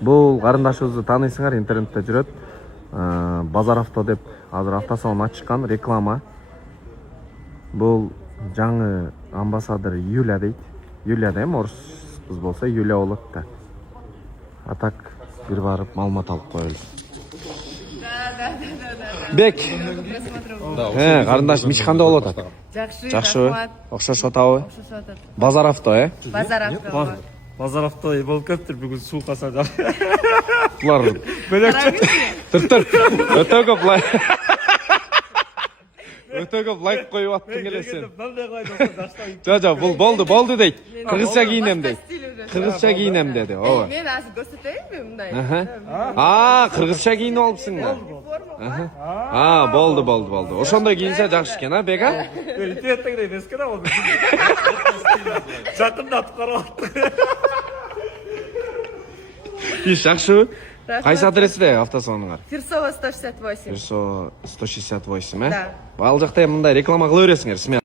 Бұл қарындашыбызды танисыңар, интернетте жүрөт. Базар авто деп азыр автосалон ачкан, реклама. Бұл жаңы амбассадор Юля дейт. Юля да орыс кыз болса Юля болот да. А так бир барып маалымат алып коелу. Да. Бек. Карындаш Миш кандай болуп атат? Жакшы. Окшош атабы? Базар авто, Базар авто. Базар авто болуп кетиптир бүгүн суу каса жак. Булар Түр. Өтө көп лайк. Өтө көп лайк коюп аттың келесин. Жа, болду дейт. Кыргызча кийинем дейт. Кыргызча кийинем деди. Ооба. Мен азыр көрсөтөйүнбү мындай? Кыргызча кийинип алыпсыңар. Болду. Ошондой кийинсе жакшы экен, а, Бек, а? Интернеттегидей эмес экен ал. Жакындатып карап. Иш жакшыбы? Кайсы адресте автосалонуңар? Фирсова 168. Фирсова 168, э? Да. Ал жакта мындай реклама кыла бересиңер,